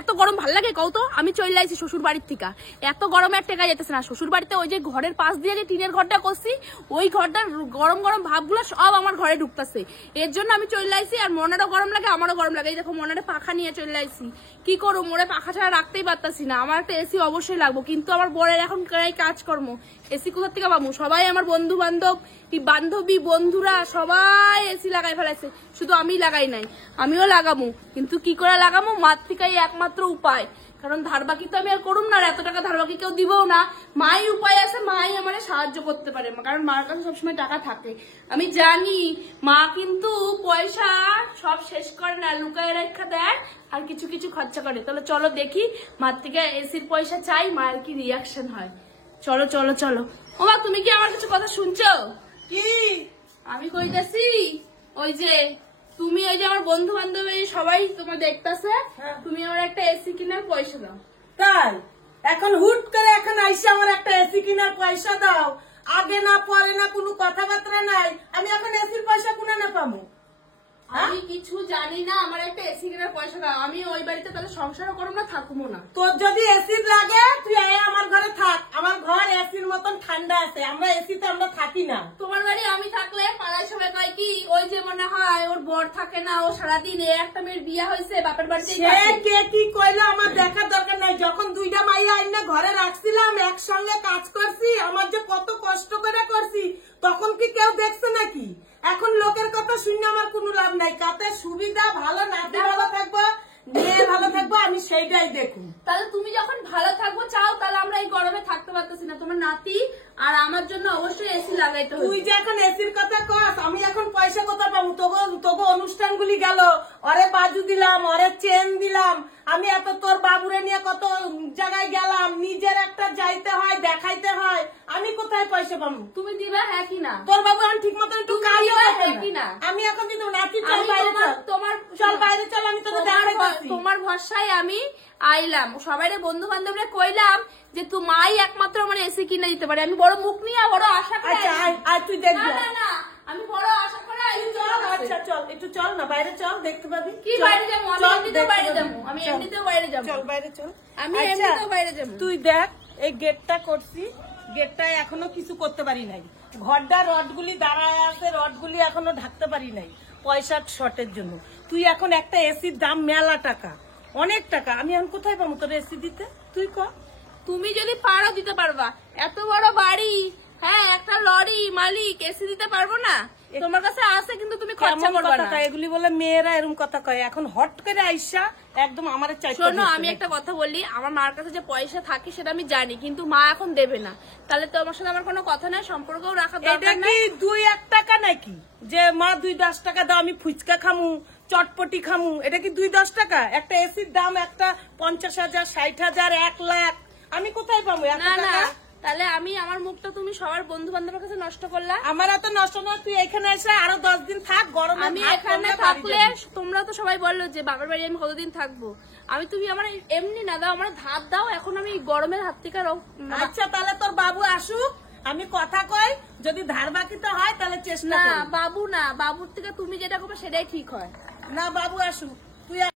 এত গরম ভাল লাগে কও তো। আমি চলে আইছি শ্বশুর বাড়ির থেকে, এত গরমে আর টেকা যেতেছে না। শ্বশুর বাড়িতে ওই যে ঘরের পাশ দিয়ে যে টিনের ঘরটা করছি, ওই ঘরটার গরম গরম ভাবগুলো সব আমার ঘরে ঢুকতেছে। এর জন্য আমি চলে আইছি। আর মনেরও গরম লাগে, আমারও গরম লাগে। এই দেখো মনের পাখা নিয়ে চলে আইছি। কি করবো, মোড়ে পাখা ছাড়া রাখতেই পারতাছি না। আমার একটা এসি অবশ্যই লাগবো, কিন্তু আমার বরের এখন কাজকর্ম, এসি কোথার থেকে পাবো? সবাই আমার বন্ধু বান্ধবী বন্ধুরা সবাই এসি লাগাই ফেলাইছে, শুধু আমি লাগাই নাই। আমিও লাগাবো, কিন্তু কি করে লাগাবো? মার থেকেই একমাত্র উপায়। কারণ ধার বাকি তো আমি আর করুম না, এত টাকা ধার বাকি কেউ দিবও না। মাই উপায় আছে, মাই আমার সাহায্য করতে পারে, কারণ মার কাছে সবসময় টাকা থাকে। আমি জানি মা কিন্তু পয়সা সব শেষ করে না, লুকায় রেখা দেয় আর কিছু কিছু খরচা করে। তাহলে চলো দেখি মার থেকে এসির পয়সা চাই, মায়ের কি রিয়াকশন হয়। চলো চলো চলো। ও মা, তুমি কি আমার কিছু কথা শুনছো? কি আমি কইতাছি, ওই যে তুমি ওই যে আমার বন্ধু বান্ধবী সবাই তোমার দেখতেছে, তুমি আমার একটা এসি কিনার পয়সা দাও। তাই এখন হুট করে এখন আইসা আমার একটা এসি কিনার পয়সা দাও? আগে না পরে না, কোনো কথাবার্তা নাই। আমি এখন এসির পয়সা কোনা না পাবো? আমি কিছু জানি না, আমার একটা এসি কেনার পয়সা দাও। আমি ওই বাড়িতে তাহলে সংসারও করবো না, থাকবো না। তোর যদি এসি লাগে তুই আমার ঘরে থাক, আমার ঘর এসির মতন ঠান্ডা আছে। আমরা এসিতে আমরা থাকি না। তোমার বাড়ি আমি থাকলে পাড়ায় সবাই কয় কি, ওই যে মনে হয় ওর বর থাকে না, ও সারাদিন একটা মেয়ের বিয়ে হয়েছে বাপের বাড়িতে। কে কি কইলো আমার দেখার দরকার নাই। যখন দুইটা মাইয়া আইনা ঘরে রাখছিলাম, একসঙ্গে কাজ করছি, আমার যে কত কষ্ট করে করছি, তখন কি কেউ দেখছে নাকি? এখন লোকের কথা শুনে আমার কোনো লাভ নাই। কাতে সুবিধা ভালো, নাতি ভালো থাকবো, মেয়ে ভালো থাকবো, আমি সেইটাই দেখুন। তাহলে তুমি যখন ভালো থাকবো চাও, তাহলে আমরা এই গরমে থাকতে পারতেছি না। তোমার নাতি আর আমার জন্য অবশ্যই এসি লাগাইতে হবে। তুই যে এখন এসির কথা কস, আমি এখন পয়সা কোথায় পাবো? তবু অনুষ্ঠানগুলি গেল, ওরে বাজু দিলাম, ওরে চেন দিলাম। আমি এত তোর বাবুরে নিয়ে কত জায়গায় গেলাম, নিজের একটা যাইতে হয়, দেখাইতে হয়। আমি কোথায় পয়সা পাবো? তুমি দিবা হ্যাঁ কি না? তোর বাবু এখন ঠিক মতন একটু কাজও হ্যাঁ কি না? আমি এখন দিতে নাতি, চল বাইরে চল, চল বাইরে চল, আমি তোকে দেখাইতেছি। তোমার ভরসায় আমি আইলাম, সবাই বন্ধু বান্ধবরা কইলাম যে তোমাই একমাত্র আমার এসি কিনে দিতে পারে। আমি বড় মুখ নিয়ে বড় আশা করে, আচ্ছা আয় তুই দেখবি। না না, আমি বড় আশা করে আচ্ছা চল, একটু চল না বাইরে, চল দেখতে পাবি। কি বাইরে যাবো? আমি এমনিতেও বাইরে যাবো, আমি এমনিতেও বাইরে যাবো। চল বাইরে চল, আমি এমনিতেও বাইরে যাবো। তুই দেখ এই গেটটা করছি, গেটটা এখনো কিছু করতে পারি নাই। ঘরটা রডগুলি দাঁড়ায় আছে, রডগুলি এখনো ঢাকতে পারি নাই পয়সার শর্টের জন্য। তুই এখন একটা এসির দাম মেলা টাকা, অনেক টাকা। আমি এখন কোথায় পাবো তোর এসি দিতে? তুই কর। তুমি যদি পারো দিতে পারবা, এত বড় বাড়ি, হ্যাঁ একটা লরি মালিক, এসি দিতে পারবো না? তোমার কাছে আছে কিন্তু তুমি খরচা করবে না। এগুলি বলে মেয়েরা এরকম কথা কয়। এখন হট করে আইসা একদম আমার চাইতে। শোনো, আমি একটা কথা বলি, আমার মার কাছে যে পয়সা থাকে সেটা আমি জানি, কিন্তু মা এখন দেবে না। তাহলে তোমার সাথে আমার কোনো কথা নাই, সম্পর্কও রাখার দরকার নাই। 2-1 টাকা নাকি যে মা 2-10 টাকা দাও, আমি ফুচকা খামু, চটপটি খামু? এটা কি 2-10 টাকা? একটা এসির দাম একটা 50,000, 60,000, 1 লাখ। আমি কোথায় পাবো এত টাকা? তাহলে আমি আমার মুখটা তুমি সবার বন্ধু বান্ধবের কাছে নষ্ট করলা। আমার এত নষ্ট না, তুই এখানে এসে আরো 10 দিন থাক গরমে। আমি এখানে থাকলে তোমরা তো সবাই বললো যে বাবার বাড়ি আমি কতদিন থাকবো। তুমি আমার এমনি না দাও, আমার ধার দাও, এখন আমি গরমের হাত থেকে। আচ্ছা তাহলে তোর বাবু আসুক, আমি কথা কই, যদি ধার বাকিতে হয় তাহলে চেষ্টা না করব। বাবু না, বাবুর থেকে তুমি যেটা করবে সেটাই ঠিক হয়। না বাবু আসুক, তুই